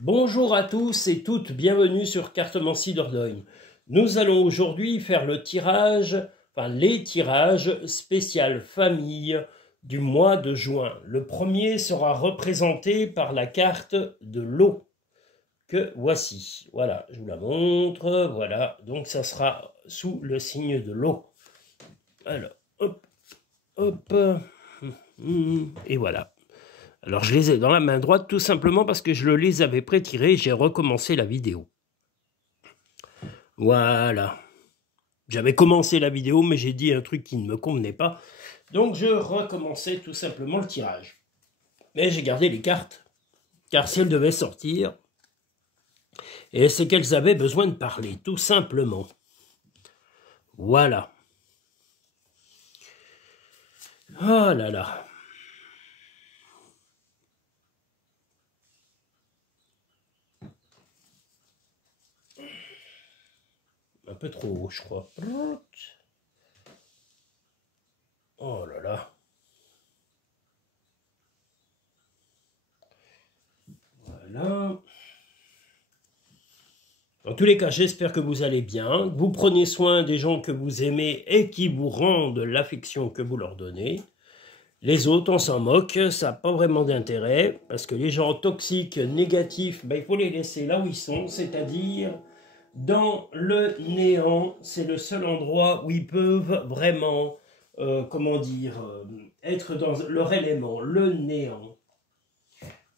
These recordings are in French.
Bonjour à tous et toutes, bienvenue sur Cartomancie Dordogne. Nous allons aujourd'hui faire le tirage, les tirages spécial famille du mois de juin. Le premier sera représenté par la carte de l'eau que voici. Voilà, je vous la montre, voilà, donc ça sera sous le signe de l'eau. Alors, hop, hop, et voilà. Alors je les ai dans la main droite tout simplement parce que je les avais pré-tirés, j'ai recommencé la vidéo. Voilà. J'avais commencé la vidéo mais j'ai dit un truc qui ne me convenait pas. Donc je recommençais tout simplement le tirage. Mais j'ai gardé les cartes, car si elles devaient sortir, et c'est qu'elles avaient besoin de parler, tout simplement. Voilà. Oh là là. Un peu trop haut, je crois. Oh là là. Voilà. En tous les cas, j'espère que vous allez bien. Vous prenez soin des gens que vous aimez et qui vous rendent l'affection que vous leur donnez. Les autres, on s'en moque, ça n'a pas vraiment d'intérêt, parce que les gens toxiques, négatifs, il faut les laisser là où ils sont, c'est-à-dire dans le néant. C'est le seul endroit où ils peuvent vraiment, être dans leur élément, le néant.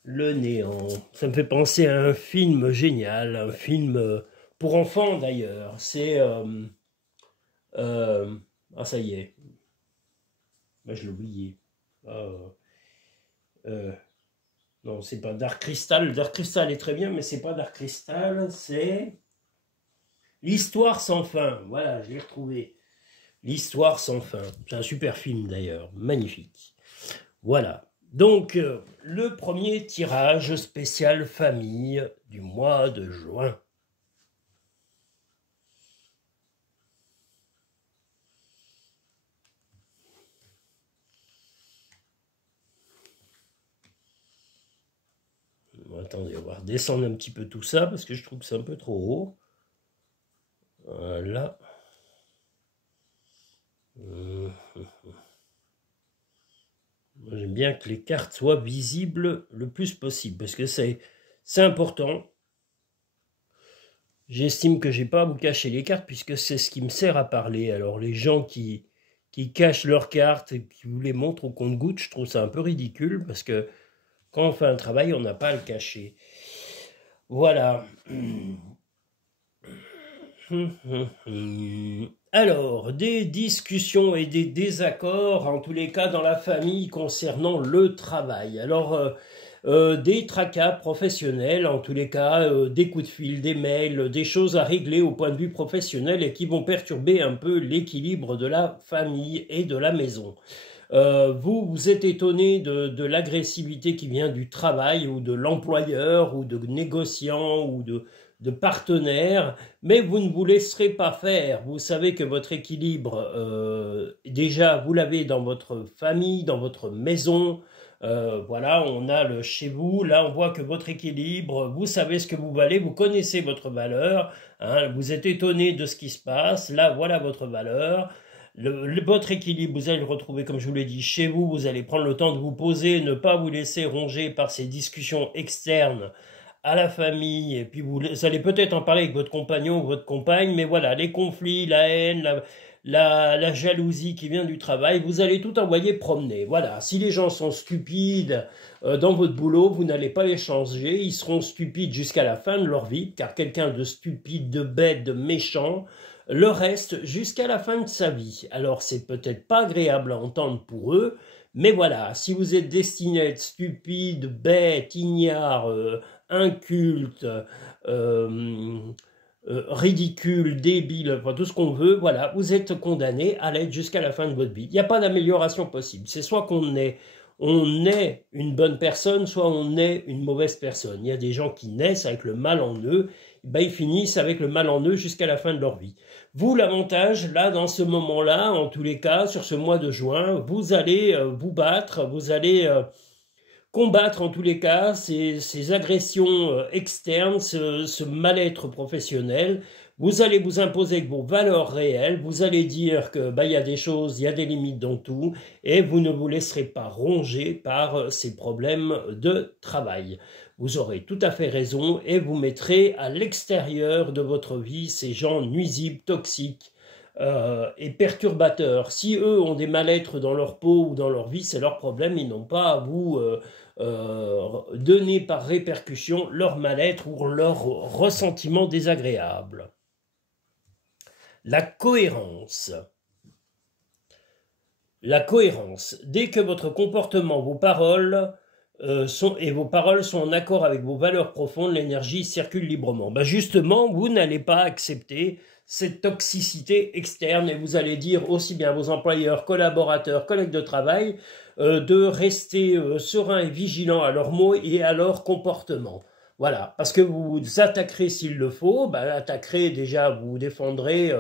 Le néant. Ça me fait penser à un film génial, un film pour enfants d'ailleurs. C'est... ah ça y est. Je l'ai oublié. Non, c'est pas Dark Crystal. Dark Crystal est très bien, mais c'est pas Dark Crystal, c'est... L'Histoire sans fin. Voilà, je l'ai retrouvé. L'Histoire sans fin. C'est un super film d'ailleurs. Magnifique. Voilà. Donc, le premier tirage spécial famille du mois de juin. Attendez, on va redescendre un petit peu tout ça parce que je trouve que c'est un peu trop haut. Voilà. J'aime bien que les cartes soient visibles le plus possible parce que c'est important. J'estime que j'ai pas à vous cacher les cartes puisque c'est ce qui me sert à parler. Alors les gens qui cachent leurs cartes et qui vous les montrent au compte-gouttes, je trouve ça un peu ridicule parce que quand on fait un travail, on n'a pas à le cacher. Voilà. Alors, des discussions et des désaccords, en tous les cas dans la famille, concernant le travail. Alors, des tracas professionnels, en tous les cas, des coups de fil, des mails, des choses à régler au point de vue professionnel et qui vont perturber un peu l'équilibre de la famille et de la maison. Vous êtes étonné de l'agressivité qui vient du travail ou de l'employeur ou de négociants ou de partenaires, mais vous ne vous laisserez pas faire. Vous savez que votre équilibre, déjà, vous l'avez dans votre famille, dans votre maison. Voilà, on a le chez vous. Là, on voit que votre équilibre, vous savez ce que vous valez, vous connaissez votre valeur. Hein, vous êtes étonné de ce qui se passe. Là, voilà votre valeur. Votre équilibre, vous allez le retrouver, comme je vous l'ai dit, chez vous. Vous allez prendre le temps de vous poser, ne pas vous laisser ronger par ces discussions externes à la famille, et puis vous allez peut-être en parler avec votre compagnon ou votre compagne, mais voilà, les conflits, la haine, la jalousie qui vient du travail, vous allez tout envoyer promener. Voilà, si les gens sont stupides dans votre boulot, vous n'allez pas les changer, ils seront stupides jusqu'à la fin de leur vie, car quelqu'un de stupide, de bête, de méchant, le reste jusqu'à la fin de sa vie. Alors c'est peut-être pas agréable à entendre pour eux, mais voilà, si vous êtes destiné à être stupide, bête, ignare, inculte, ridicule, débile, enfin tout ce qu'on veut, voilà, vous êtes condamné à l'être jusqu'à la fin de votre vie. Il n'y a pas d'amélioration possible. C'est soit qu'on est une bonne personne, soit on est une mauvaise personne. Il y a des gens qui naissent avec le mal en eux, ils finissent avec le mal en eux jusqu'à la fin de leur vie. Vous, l'avantage, là, dans ce moment-là, en tous les cas, sur ce mois de juin, vous allez vous battre, vous allez combattre en tous les cas ces agressions externes, ce mal-être professionnel. Vous allez vous imposer avec vos valeurs réelles, vous allez dire que il y a des choses, il y a des limites dans tout, et vous ne vous laisserez pas ronger par ces problèmes de travail. Vous aurez tout à fait raison et vous mettrez à l'extérieur de votre vie ces gens nuisibles, toxiques et perturbateurs. Si eux ont des mal-être dans leur peau ou dans leur vie, c'est leur problème, ils n'ont pas à vous donner par répercussion leur mal-être ou leur ressentiment désagréable. La cohérence. La cohérence. Dès que votre comportement, vos paroles vos paroles sont en accord avec vos valeurs profondes, l'énergie circule librement. Justement, vous n'allez pas accepter cette toxicité externe et vous allez dire aussi bien à vos employeurs, collaborateurs, collègues de travail de rester sereins et vigilants à leurs mots et à leur comportement. Voilà, parce que vous attaquerez s'il le faut, attaquerez déjà, vous défendrez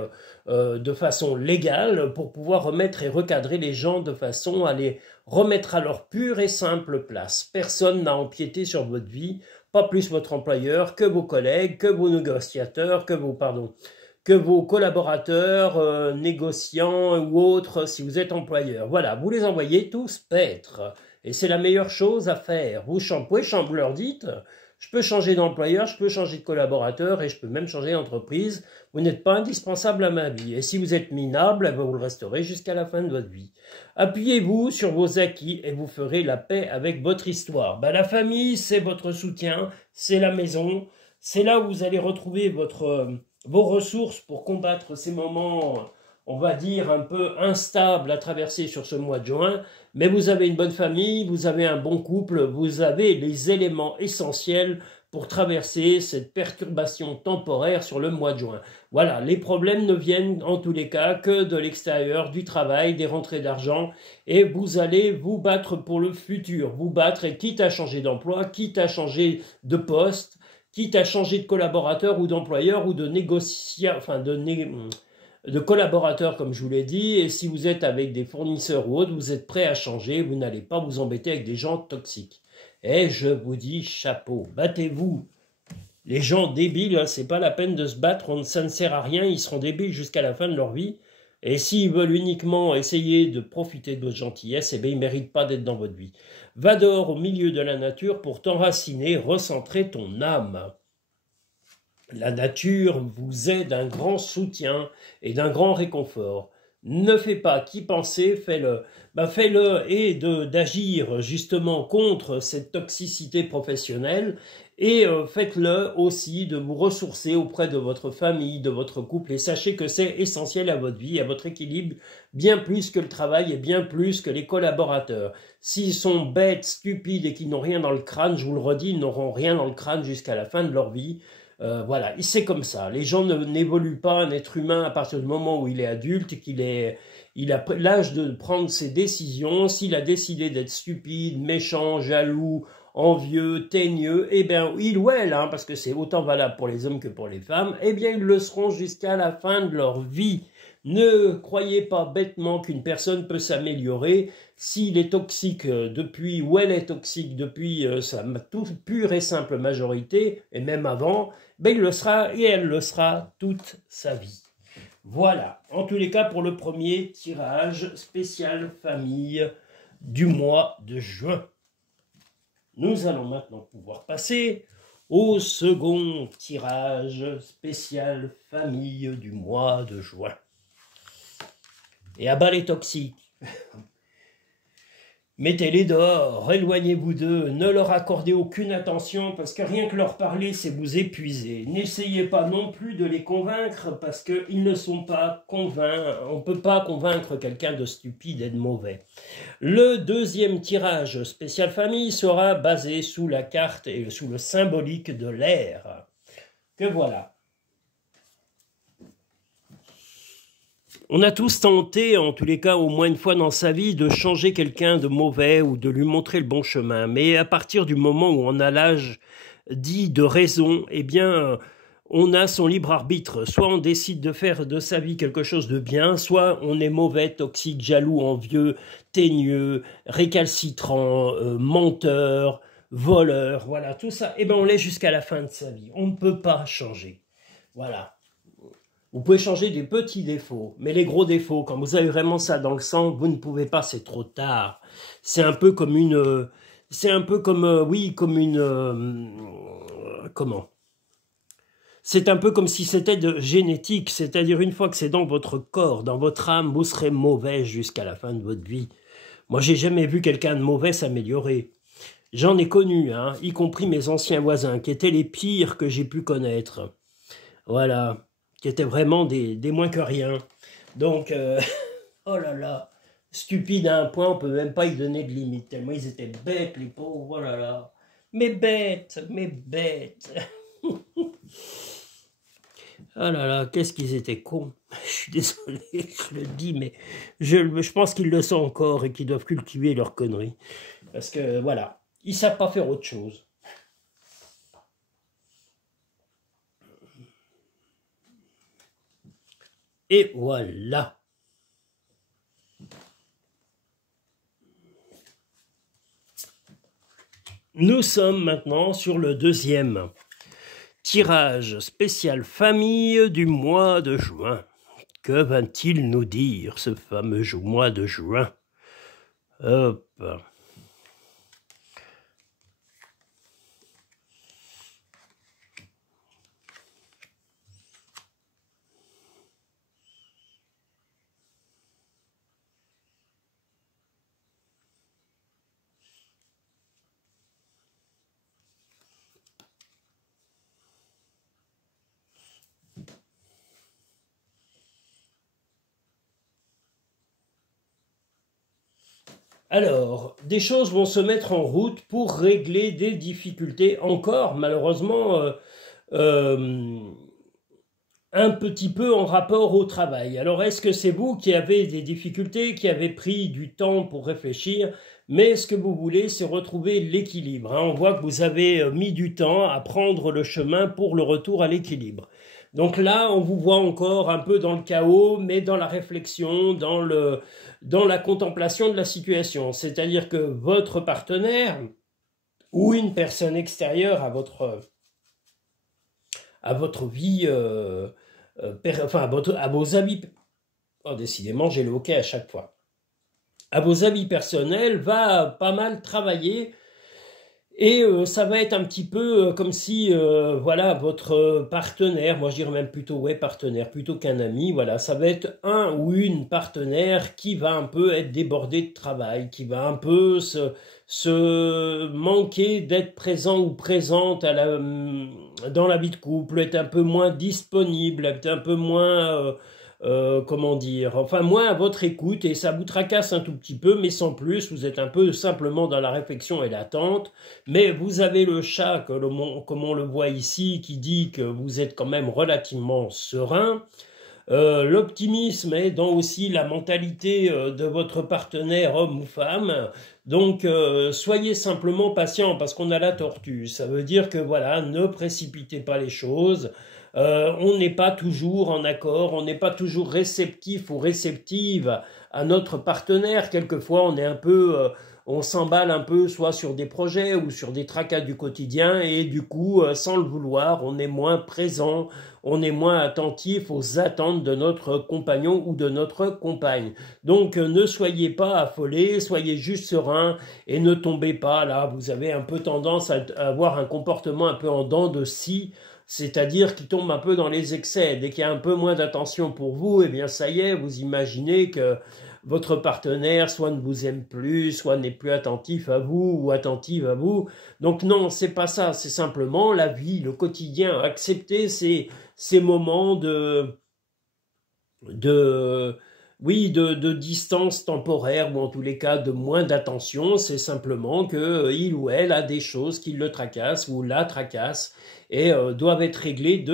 de façon légale pour pouvoir remettre et recadrer les gens de façon à les remettre à leur pure et simple place. Personne n'a empiété sur votre vie, pas plus votre employeur que vos collègues, que vos négociateurs, que vos collaborateurs, négociants ou autres si vous êtes employeur. Voilà, vous les envoyez tous paître. Et c'est la meilleure chose à faire. Vous leur dites... Je peux changer d'employeur, je peux changer de collaborateur et je peux même changer d'entreprise. Vous n'êtes pas indispensable à ma vie. Et si vous êtes minable, vous le resterez jusqu'à la fin de votre vie. Appuyez-vous sur vos acquis et vous ferez la paix avec votre histoire. La famille, c'est votre soutien, c'est la maison. C'est là où vous allez retrouver vos ressources pour combattre ces moments, on va dire, un peu instables à traverser sur ce mois de juin. Mais vous avez une bonne famille, vous avez un bon couple, vous avez les éléments essentiels pour traverser cette perturbation temporaire sur le mois de juin. Voilà, les problèmes ne viennent en tous les cas que de l'extérieur, du travail, des rentrées d'argent, et vous allez vous battre pour le futur, vous battre, et quitte à changer d'emploi, quitte à changer de poste, quitte à changer de collaborateur ou d'employeur ou de négociateur, de collaborateurs, comme je vous l'ai dit, et si vous êtes avec des fournisseurs ou autres, vous êtes prêts à changer, vous n'allez pas vous embêter avec des gens toxiques. Et je vous dis chapeau, battez-vous. Les gens débiles, c'est pas la peine de se battre, ça ne sert à rien, ils seront débiles jusqu'à la fin de leur vie. Et s'ils veulent uniquement essayer de profiter de votre gentillesse, ils ne méritent pas d'être dans votre vie. Va dehors au milieu de la nature pour t'enraciner, recentrer ton âme. La nature vous est d'un grand soutien et d'un grand réconfort. Ne fais pas qu'y penser, fais-le. Fais-le et d'agir justement contre cette toxicité professionnelle et faites-le aussi de vous ressourcer auprès de votre famille, de votre couple et sachez que c'est essentiel à votre vie, à votre équilibre, bien plus que le travail et bien plus que les collaborateurs. S'ils sont bêtes, stupides et qu'ils n'ont rien dans le crâne, je vous le redis, ils n'auront rien dans le crâne jusqu'à la fin de leur vie. Voilà, c'est comme ça. Les gens n'évoluent pas, un être humain, à partir du moment où il est adulte et il a l'âge de prendre ses décisions. S'il a décidé d'être stupide, méchant, jaloux, envieux, teigneux, il ou elle, parce que c'est autant valable pour les hommes que pour les femmes, ils le seront jusqu'à la fin de leur vie. Ne croyez pas bêtement qu'une personne peut s'améliorer s'il est toxique depuis, ou elle est toxique depuis sa toute pure et simple majorité, et même avant, il le sera et elle le sera toute sa vie. Voilà, en tous les cas pour le premier tirage spécial famille du mois de juin. Nous allons maintenant pouvoir passer au second tirage spécial famille du mois de juin. Et à bas les toxiques. Mettez-les dehors, éloignez-vous d'eux, ne leur accordez aucune attention parce que rien que leur parler, c'est vous épuiser. N'essayez pas non plus de les convaincre parce qu'ils ne sont pas convaincus. On ne peut pas convaincre quelqu'un de stupide et de mauvais. Le deuxième tirage spécial famille sera basé sous la carte et sous le symbolique de l'air. Que voilà. On a tous tenté, en tous les cas au moins une fois dans sa vie, de changer quelqu'un de mauvais ou de lui montrer le bon chemin. Mais à partir du moment où on a l'âge dit de raison, on a son libre arbitre. Soit on décide de faire de sa vie quelque chose de bien, soit on est mauvais, toxique, jaloux, envieux, teigneux, récalcitrant, menteur, voleur, voilà, tout ça. Eh bien, on l'est jusqu'à la fin de sa vie. On ne peut pas changer. Voilà. Vous pouvez changer des petits défauts, mais les gros défauts, quand vous avez vraiment ça dans le sang, vous ne pouvez pas, c'est trop tard. C'est un peu comme une... c'est un peu comme... oui, comme une... comment ? C'est un peu comme si c'était de génétique, c'est-à-dire une fois que c'est dans votre corps, dans votre âme, vous serez mauvais jusqu'à la fin de votre vie. Moi, j'ai jamais vu quelqu'un de mauvais s'améliorer. J'en ai connu, hein, y compris mes anciens voisins, qui étaient les pires que j'ai pu connaître. Voilà, qui étaient vraiment des moins que rien. Donc, oh là là, stupide à un point, on peut même pas y donner de limite, tellement ils étaient bêtes, les pauvres, oh là là. Mais bêtes, mais bêtes. Ah là là, qu'est-ce qu'ils étaient cons. Je suis désolé, je le dis, mais je pense qu'ils le sont encore et qu'ils doivent cultiver leurs conneries. Parce que, voilà, ils savent pas faire autre chose. Et voilà. Nous sommes maintenant sur le deuxième tirage spécial famille du mois de juin. Que va-t-il nous dire, ce fameux mois de juin? Hop. Alors, des choses vont se mettre en route pour régler des difficultés encore, malheureusement, un petit peu en rapport au travail. Alors, est-ce que c'est vous qui avez des difficultés, qui avez pris du temps pour réfléchir, mais ce que vous voulez, c'est retrouver l'équilibre, hein. On voit que vous avez mis du temps à prendre le chemin pour le retour à l'équilibre. Donc là, on vous voit encore un peu dans le chaos, mais dans la réflexion, dans la contemplation de la situation. C'est-à-dire que votre partenaire ou une personne extérieure à votre vie, enfin à vos amis, oh, décidément j'ai le hoquet à chaque fois, à vos avis personnels, va pas mal travailler. Et ça va être un petit peu comme si, voilà, votre partenaire, moi je dirais même plutôt, ouais, partenaire, plutôt qu'un ami, voilà, ça va être un ou une partenaire qui va un peu être débordé de travail, qui va un peu se manquer d'être présent ou présente dans la vie de couple, être un peu moins disponible, être un peu moins... comment dire, enfin moins à votre écoute, et ça vous tracasse un tout petit peu, mais sans plus, vous êtes un peu simplement dans la réflexion et l'attente, mais vous avez le chat, comme on le voit ici, qui dit que vous êtes quand même relativement serein. L'optimisme est dans aussi la mentalité de votre partenaire, homme ou femme. Donc, soyez simplement patient parce qu'on a la tortue. Ça veut dire que, voilà, ne précipitez pas les choses. On n'est pas toujours en accord, on n'est pas toujours réceptif ou réceptive à notre partenaire. Quelquefois, on est un peu... on s'emballe un peu soit sur des projets ou sur des tracas du quotidien et du coup, sans le vouloir, on est moins présent, on est moins attentif aux attentes de notre compagnon ou de notre compagne. Donc ne soyez pas affolés, soyez juste serein et ne tombez pas là. Vous avez un peu tendance à avoir un comportement un peu en dents de scie, c'est-à-dire qui tombe un peu dans les excès. Dès qu'il y a un peu moins d'attention pour vous, eh bien ça y est, vous imaginez que votre partenaire soit ne vous aime plus, soit n'est plus attentif à vous ou attentive à vous. Donc non, c'est pas ça, c'est simplement la vie, le quotidien. Accepter ces moments oui, de distance temporaire, ou en tous les cas de moins d'attention. C'est simplement que il ou elle a des choses qui le tracassent ou la tracassent et doivent être réglées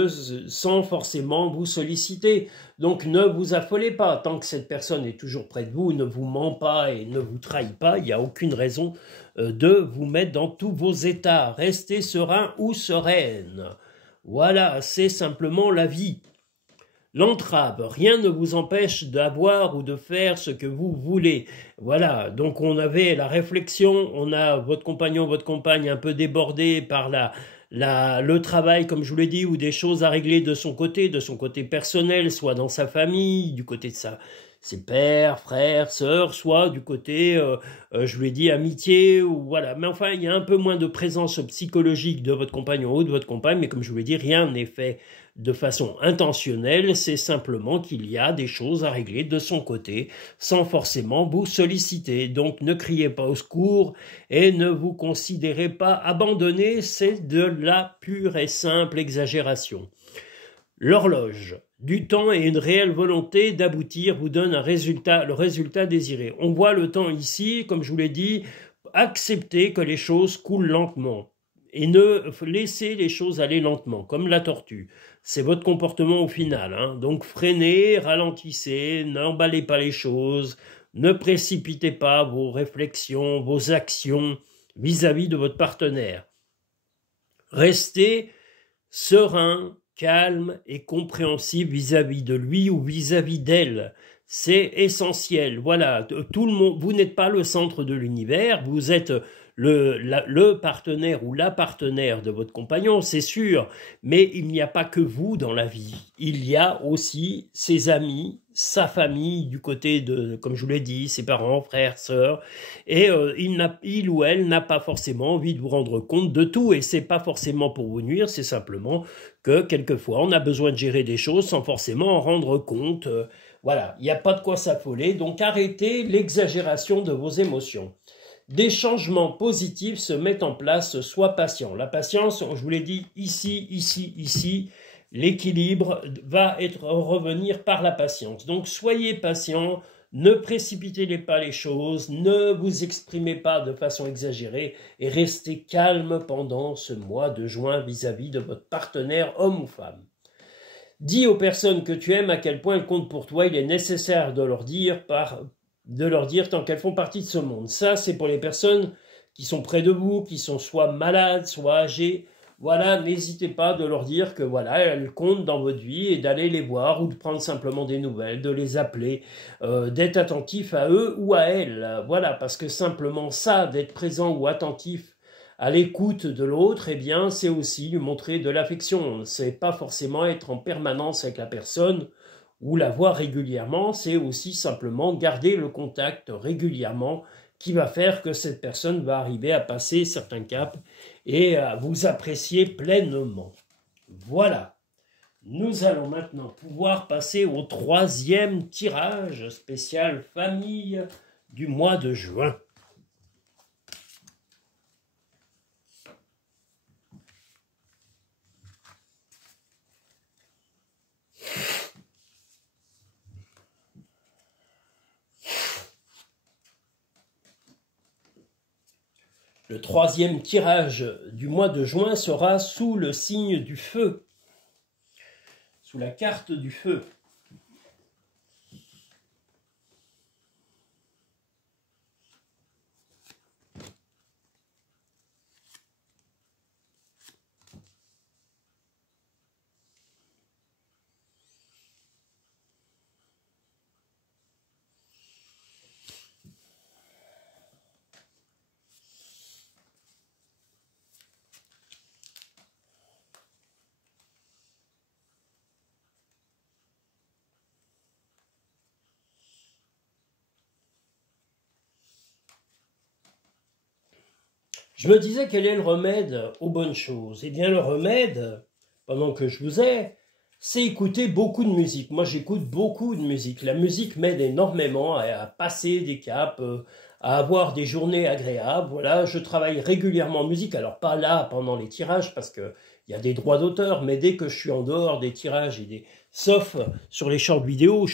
sans forcément vous solliciter. Donc ne vous affolez pas, tant que cette personne est toujours près de vous, ne vous ment pas et ne vous trahit pas, il n'y a aucune raison de vous mettre dans tous vos états. Restez serein ou sereine. Voilà, c'est simplement la vie. L'entrave, rien ne vous empêche d'avoir ou de faire ce que vous voulez. Voilà, donc on avait la réflexion, on a votre compagnon, votre compagne un peu débordé par le travail, comme je vous l'ai dit, ou des choses à régler de son côté personnel, soit dans sa famille, du côté de ses pères, frères, sœurs, soit du côté, je vous l'ai dit, amitié, ou voilà. Mais enfin, il y a un peu moins de présence psychologique de votre compagnon ou de votre compagne, mais comme je vous l'ai dit, rien n'est fait de façon intentionnelle, c'est simplement qu'il y a des choses à régler de son côté, sans forcément vous solliciter. Donc ne criez pas au secours et ne vous considérez pas abandonné, c'est de la pure et simple exagération. L'horloge du temps et une réelle volonté d'aboutir vous donne le résultat désiré. On voit le temps ici, comme je vous l'ai dit, accepter que les choses coulent lentement et ne laissez les choses aller lentement, comme la tortue. C'est votre comportement au final. Hein. Donc freinez, ralentissez, n'emballez pas les choses, ne précipitez pas vos réflexions, vos actions vis-à-vis de votre partenaire. Restez serein, calme et compréhensif vis-à-vis de lui ou vis-à-vis d'elle. C'est essentiel. Voilà, tout le monde, vous n'êtes pas le centre de l'univers, vous êtes le partenaire ou la partenaire de votre compagnon, c'est sûr, mais il n'y a pas que vous dans la vie. Il y a aussi ses amis, sa famille, du côté de, comme je vous l'ai dit, ses parents, frères, sœurs, et il ou elle n'a pas forcément envie de vous rendre compte de tout, et c'est pas forcément pour vous nuire, c'est simplement que quelquefois on a besoin de gérer des choses sans forcément en rendre compte. Voilà, il n'y a pas de quoi s'affoler, donc arrêtez l'exagération de vos émotions. Des changements positifs se mettent en place, sois patient. La patience, je vous l'ai dit, ici, l'équilibre va revenir par la patience. Donc soyez patient, ne précipitez pas les choses, ne vous exprimez pas de façon exagérée et restez calme pendant ce mois de juin vis-à-vis de votre partenaire homme ou femme. Dis aux personnes que tu aimes à quel point elles comptent pour toi, il est nécessaire de leur dire tant qu'elles font partie de ce monde. Ça, c'est pour les personnes qui sont près de vous, qui sont soit malades, soit âgées. Voilà, n'hésitez pas de leur dire que voilà, elles comptent dans votre vie et d'aller les voir ou de prendre simplement des nouvelles, de les appeler, d'être attentif à eux ou à elles. Voilà, parce que simplement ça, d'être présent ou attentif à l'écoute de l'autre, eh bien, c'est aussi lui montrer de l'affection. C'est pas forcément être en permanence avec la personne ou la voir régulièrement, c'est aussi simplement garder le contact régulièrement qui va faire que cette personne va arriver à passer certains caps et à vous apprécier pleinement. Voilà. Nous allons maintenant pouvoir passer au 3e tirage spécial famille du mois de juin. Le 3e tirage du mois de juin sera sous le signe du feu, sous la carte du feu. Je me disais quel est le remède aux bonnes choses. Eh bien le remède, pendant que je vous ai, c'est écouter beaucoup de musique. Moi j'écoute beaucoup de musique. La musique m'aide énormément à passer des caps, à avoir des journées agréables. Voilà, je travaille régulièrement en musique. Alors pas là pendant les tirages parce que il y a des droits d'auteur, mais dès que je suis en dehors des tirages sauf sur les short vidéo,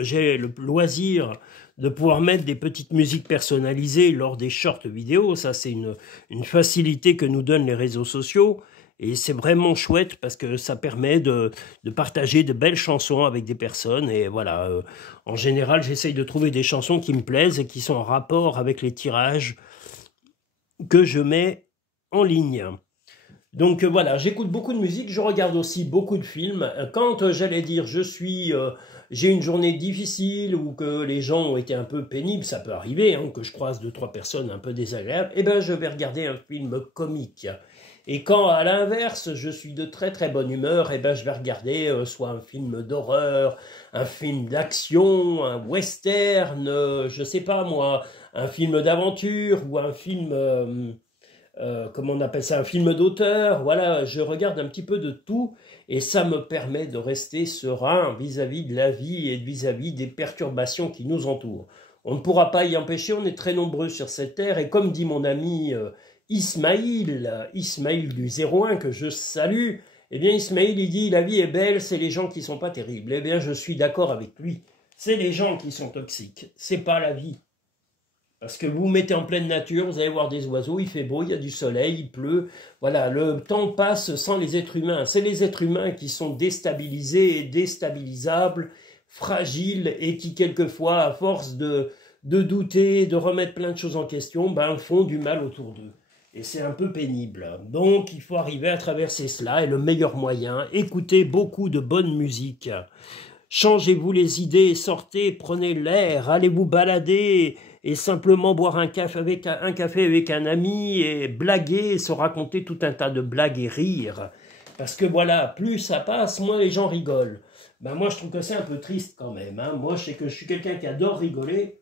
j'ai le loisir de pouvoir mettre des petites musiques personnalisées lors des shorts vidéos. Ça, c'est une facilité que nous donnent les réseaux sociaux. Et c'est vraiment chouette parce que ça permet de partager de belles chansons avec des personnes. Et voilà, en général, j'essaye de trouver des chansons qui me plaisent et qui sont en rapport avec les tirages que je mets en ligne. Donc voilà, j'écoute beaucoup de musique, je regarde aussi beaucoup de films. Quand j'allais dire j'ai une journée difficile ou que les gens ont été un peu pénibles, ça peut arriver, hein, que je croise deux, trois personnes un peu désagréables, eh ben je vais regarder un film comique. Et quand, à l'inverse, je suis de très très bonne humeur, eh ben je vais regarder soit un film d'horreur, un film d'action, un western, je sais pas moi, un film d'aventure ou un film, comment on appelle ça, un film d'auteur. Voilà, je regarde un petit peu de tout et ça me permet de rester serein vis-à-vis de la vie et vis-à-vis des perturbations qui nous entourent. On ne pourra pas y empêcher, on est très nombreux sur cette terre et comme dit mon ami Ismaïl du 01 que je salue, eh bien Ismaïl il dit la vie est belle, c'est les gens qui sont pas terribles. Eh bien je suis d'accord avec lui, c'est les gens qui sont toxiques, c'est pas la vie. Parce que vous vous mettez en pleine nature, vous allez voir des oiseaux, il fait beau, il y a du soleil, il pleut. Voilà, le temps passe sans les êtres humains. C'est les êtres humains qui sont déstabilisés et déstabilisables, fragiles et qui quelquefois, à force de douter, de remettre plein de choses en question, ben, font du mal autour d'eux. Et c'est un peu pénible. Donc il faut arriver à traverser cela et le meilleur moyen, écoutez beaucoup de bonne musique. Changez-vous les idées, sortez, prenez l'air, allez vous balader et simplement boire un café avec un ami et blaguer, se raconter tout un tas de blagues et rire. Parce que voilà, plus ça passe, moins les gens rigolent. Ben moi, je trouve que c'est un peu triste quand même. Hein. Moi, je sais que je suis quelqu'un qui adore rigoler.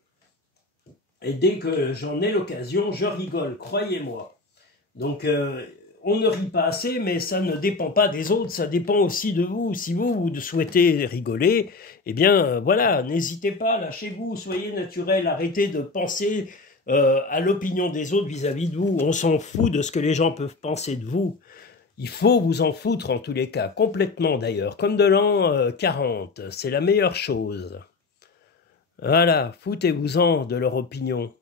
Et dès que j'en ai l'occasion, je rigole, croyez-moi. Donc, on ne rit pas assez, mais ça ne dépend pas des autres, ça dépend aussi de vous. Si vous souhaitez rigoler, eh bien, voilà, n'hésitez pas, lâchez-vous, soyez naturel, arrêtez de penser à l'opinion des autres vis-à-vis de vous. On s'en fout de ce que les gens peuvent penser de vous. Il faut vous en foutre en tous les cas, complètement d'ailleurs, comme de l'an 40, c'est la meilleure chose. Voilà, foutez-vous-en de leur opinion.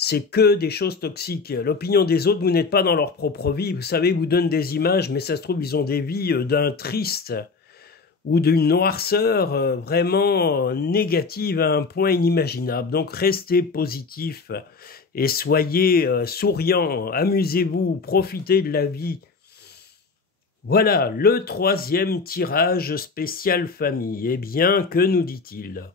C'est que des choses toxiques. L'opinion des autres, vous n'êtes pas dans leur propre vie. Vous savez, ils vous donnent des images, mais ça se trouve, ils ont des vies d'un triste ou d'une noirceur vraiment négative à un point inimaginable. Donc, restez positif et soyez souriants. Amusez-vous, profitez de la vie. Voilà, le 3e tirage spécial famille. Eh bien, que nous dit-il ?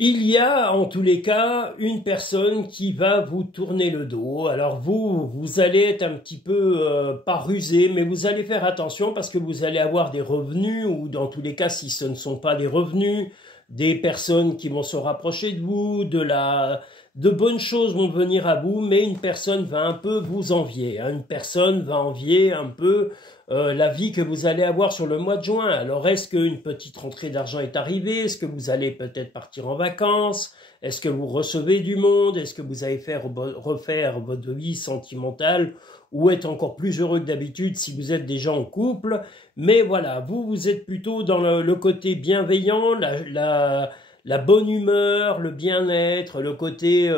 Il y a, en tous les cas, une personne qui va vous tourner le dos. Alors vous allez être un petit peu, pas rusé, mais vous allez faire attention parce que vous allez avoir des revenus, ou dans tous les cas, si ce ne sont pas des revenus, des personnes qui vont se rapprocher de vous, de bonnes choses vont venir à vous, mais une personne va un peu vous envier. Hein. Une personne va envier un peu la vie que vous allez avoir sur le mois de juin. Alors, est-ce qu'une petite rentrée d'argent est arrivée? Est-ce que vous allez peut-être partir en vacances? Est-ce que vous recevez du monde? Est-ce que vous allez refaire votre vie sentimentale ou être encore plus heureux que d'habitude si vous êtes déjà en couple? Mais voilà, vous êtes plutôt dans le côté bienveillant, la bonne humeur, le bien-être, le côté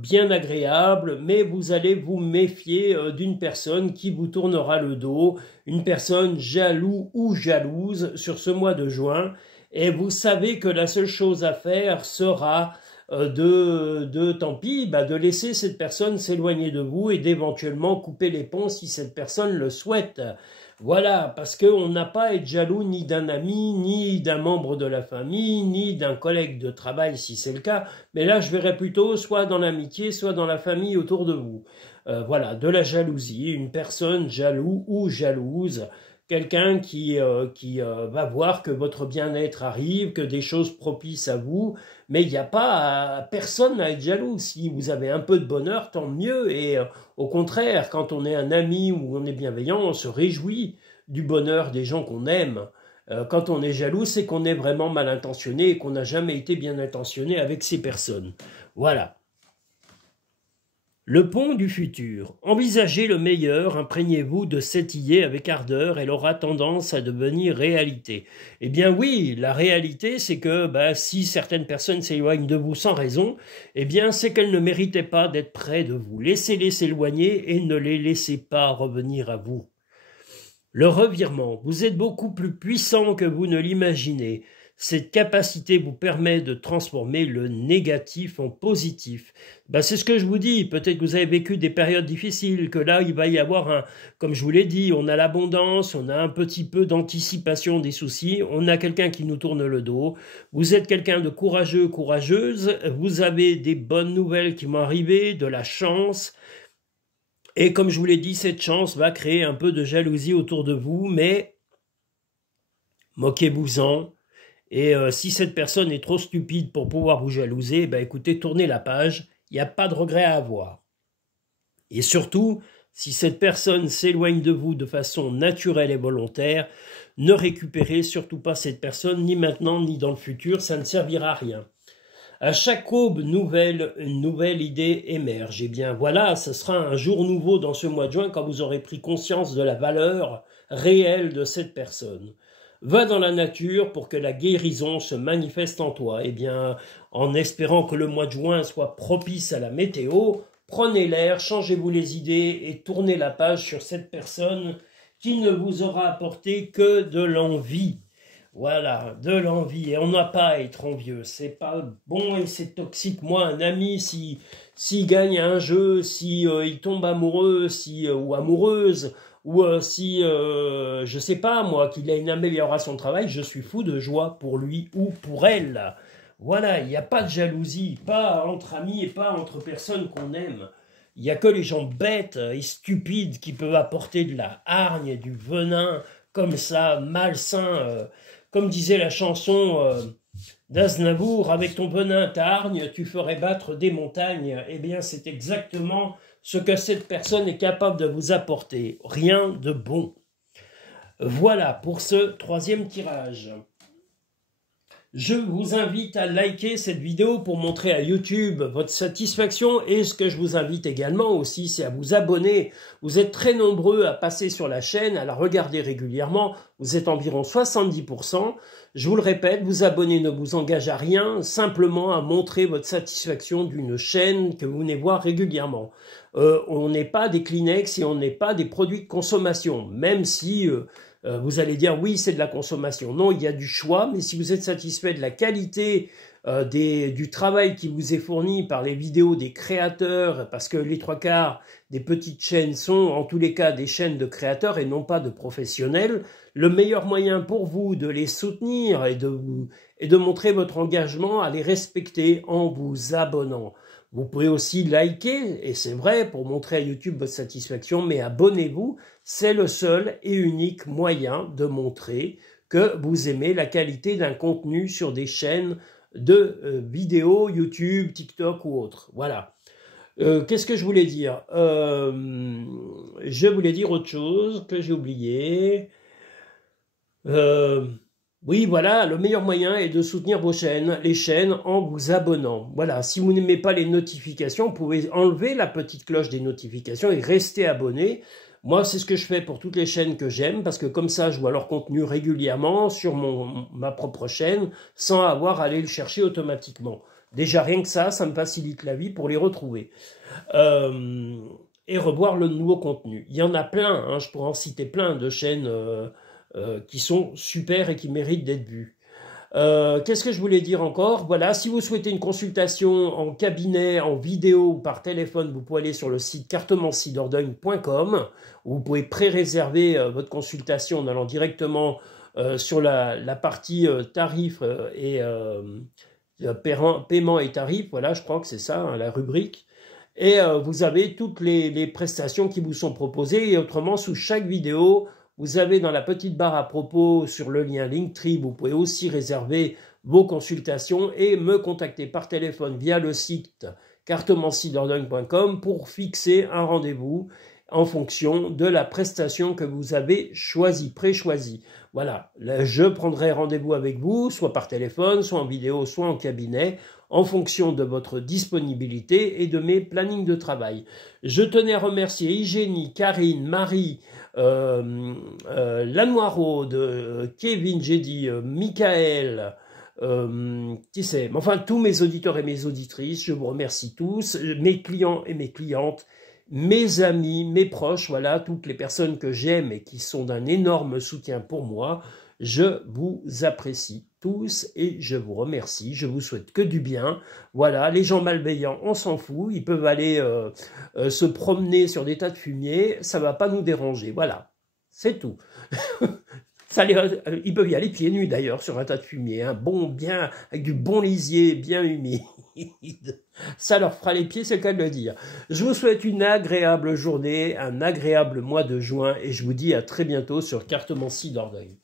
bien agréable, mais vous allez vous méfier d'une personne qui vous tournera le dos, une personne jaloux ou jalouse sur ce mois de juin, et vous savez que la seule chose à faire sera tant pis, de laisser cette personne s'éloigner de vous et d'éventuellement couper les ponts si cette personne le souhaite. Voilà, parce qu'on n'a pas à être jaloux ni d'un ami, ni d'un membre de la famille, ni d'un collègue de travail si c'est le cas, mais là je verrais plutôt soit dans l'amitié, soit dans la famille autour de vous. Voilà, de la jalousie, une personne jaloux ou jalouse, quelqu'un qui va voir que votre bien-être arrive, que des choses propices à vous, mais il n'y a pas personne à être jaloux. Si vous avez un peu de bonheur, tant mieux, et au contraire, quand on est un ami ou on est bienveillant, on se réjouit du bonheur des gens qu'on aime. Quand on est jaloux, c'est qu'on est vraiment mal intentionné et qu'on n'a jamais été bien intentionné avec ces personnes. Voilà. Le pont du futur. Envisagez le meilleur, imprégnez-vous de cette idée avec ardeur, elle aura tendance à devenir réalité. Eh bien oui, la réalité c'est que si certaines personnes s'éloignent de vous sans raison, eh bien c'est qu'elles ne méritaient pas d'être près de vous. Laissez-les s'éloigner et ne les laissez pas revenir à vous. Le revirement. Vous êtes beaucoup plus puissant que vous ne l'imaginez. Cette capacité vous permet de transformer le négatif en positif. Ben, c'est ce que je vous dis. Peut-être que vous avez vécu des périodes difficiles, que là, il va y avoir comme je vous l'ai dit, on a l'abondance, on a un petit peu d'anticipation des soucis, on a quelqu'un qui nous tourne le dos. Vous êtes quelqu'un de courageux, courageuse. Vous avez des bonnes nouvelles qui vont arriver, de la chance. Et comme je vous l'ai dit, cette chance va créer un peu de jalousie autour de vous, mais moquez-vous-en. Et si cette personne est trop stupide pour pouvoir vous jalouser, ben écoutez, tournez la page, il n'y a pas de regret à avoir. Et surtout, si cette personne s'éloigne de vous de façon naturelle et volontaire, ne récupérez surtout pas cette personne, ni maintenant, ni dans le futur, ça ne servira à rien. À chaque aube nouvelle, une nouvelle idée émerge. Et bien voilà, ce sera un jour nouveau dans ce mois de juin quand vous aurez pris conscience de la valeur réelle de cette personne. Va dans la nature pour que la guérison se manifeste en toi. Eh bien, en espérant que le mois de juin soit propice à la météo, prenez l'air, changez-vous les idées et tournez la page sur cette personne qui ne vous aura apporté que de l'envie. Voilà, de l'envie. Et on n'a pas à être envieux. C'est pas bon et c'est toxique. Moi, un ami, s'il gagne un jeu, il tombe amoureux, ou amoureuse, ou je sais pas, moi, qu'il a une amélioration de travail, je suis fou de joie pour lui ou pour elle. Voilà, il n'y a pas de jalousie, pas entre amis et pas entre personnes qu'on aime. Il n'y a que les gens bêtes et stupides qui peuvent apporter de la hargne et du venin comme ça, malsain. Comme disait la chanson d'Aznavour, avec ton venin, ta hargne, tu ferais battre des montagnes. Eh bien, c'est exactement ce que cette personne est capable de vous apporter. Rien de bon. Voilà pour ce troisième tirage. Je vous invite à liker cette vidéo pour montrer à YouTube votre satisfaction et ce que je vous invite également aussi, c'est à vous abonner. Vous êtes très nombreux à passer sur la chaîne, à la regarder régulièrement. Vous êtes environ 70%. Je vous le répète, vous abonner ne vous engage à rien, simplement à montrer votre satisfaction d'une chaîne que vous venez voir régulièrement. On n'est pas des Kleenex et on n'est pas des produits de consommation, même si... vous allez dire, oui, c'est de la consommation. Non, il y a du choix, mais si vous êtes satisfait de la qualité du travail qui vous est fourni par les vidéos des créateurs, parce que les trois quarts des petites chaînes sont en tous les cas des chaînes de créateurs et non pas de professionnels, le meilleur moyen pour vous de les soutenir et de montrer votre engagement à les respecter en vous abonnant. Vous pouvez aussi liker, et c'est vrai, pour montrer à YouTube votre satisfaction, mais abonnez-vous, c'est le seul et unique moyen de montrer que vous aimez la qualité d'un contenu sur des chaînes de vidéos, YouTube, TikTok ou autres. Voilà. Qu'est-ce que je voulais dire Je voulais dire autre chose que j'ai oublié. Oui, voilà, le meilleur moyen est de soutenir vos chaînes, les chaînes, en vous abonnant. Voilà, si vous n'aimez pas les notifications, vous pouvez enlever la petite cloche des notifications et rester abonné. Moi, c'est ce que je fais pour toutes les chaînes que j'aime, parce que comme ça, je vois leur contenu régulièrement sur ma propre chaîne, sans avoir à aller le chercher automatiquement. Déjà, rien que ça me facilite la vie pour les retrouver. Et revoir le nouveau contenu. Il y en a plein, hein, je pourrais en citer plein de chaînes... qui sont super et qui méritent d'être vues. Qu'est-ce que je voulais dire encore? Voilà, si vous souhaitez une consultation en cabinet, en vidéo ou par téléphone, vous pouvez aller sur le site cartomancy-dordogne.com où vous pouvez pré-réserver votre consultation en allant directement sur la partie tarifs et paiement et tarifs. Voilà, je crois que c'est ça, hein, la rubrique. Et vous avez toutes les prestations qui vous sont proposées. Et autrement, sous chaque vidéo, vous avez dans la petite barre à propos sur le lien Linktree, vous pouvez aussi réserver vos consultations et me contacter par téléphone via le site cartomancy-dordogne.com pour fixer un rendez-vous en fonction de la prestation que vous avez choisie, pré-choisie. Voilà, là, je prendrai rendez-vous avec vous, soit par téléphone, soit en vidéo, soit en cabinet, en fonction de votre disponibilité et de mes plannings de travail. Je tenais à remercier Hygiénie, Karine, Marie, Lanoiraude, Kevin, j'ai dit, Michael, qui c'est, enfin tous mes auditeurs et mes auditrices, je vous remercie tous, mes clients et mes clientes, mes amis, mes proches, voilà, toutes les personnes que j'aime et qui sont d'un énorme soutien pour moi, je vous apprécie tous. tous et je vous remercie. Je vous souhaite que du bien. Voilà, les gens malveillants, on s'en fout. Ils peuvent aller se promener sur des tas de fumier. Ça ne va pas nous déranger. Voilà, c'est tout. Ils peuvent y aller pieds nus d'ailleurs sur un tas de fumier, hein, bon, bien, avec du bon lisier bien humide. Ça leur fera les pieds, c'est le cas de le dire. Je vous souhaite une agréable journée, un agréable mois de juin et je vous dis à très bientôt sur Cartomancie d'Orgueil.